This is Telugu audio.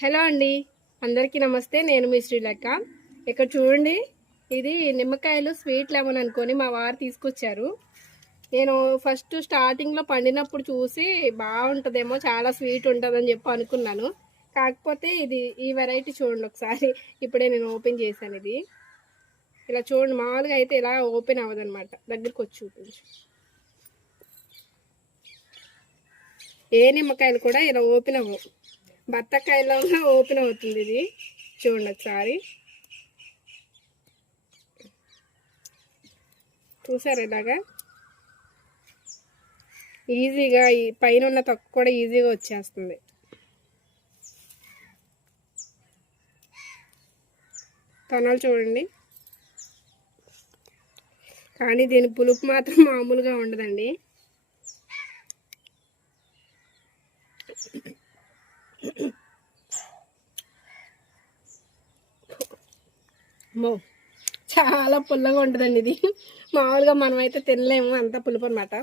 హలో అండి, అందరికీ నమస్తే. నేను మీ శ్రీలక్క. ఇక్కడ చూడండి, ఇది నిమ్మకాయలు స్వీట్ లెమన్ అనుకొని మా వారు తీసుకొచ్చారు. నేను ఫస్ట్ స్టార్టింగ్లో పండినప్పుడు చూసి బాగుంటుందేమో, చాలా స్వీట్ ఉంటుందని చెప్పి అనుకున్నాను. కాకపోతే ఈ వెరైటీ చూడండి ఒకసారి. ఇప్పుడే నేను ఓపెన్ చేశాను. ఇది ఇలా చూడండి, మామూలుగా అయితే ఇలా ఓపెన్ అవ్వదన్నమాట. దగ్గరికి వచ్చి చూపించు. ఏ నిమ్మకాయలు కూడా ఇలా ఓపెన్ అవ్వవు, బత్తకాయలో ఓపెన్ అవుతుంది. ఇది చూడండి ఒకసారి. చూసారు ఇలాగా ఈజీగా ఈ పైన ఉన్న తొక్క కూడా ఈజీగా వచ్చేస్తుంది. తొనలు చూడండి, కానీ దీని పులుపు మాత్రం మామూలుగా ఉండదండి. చాలా పుల్లగా ఉంటుందండి ఇది. మామూలుగా మనమైతే తినలేము, అంత పులుపు అనమాట.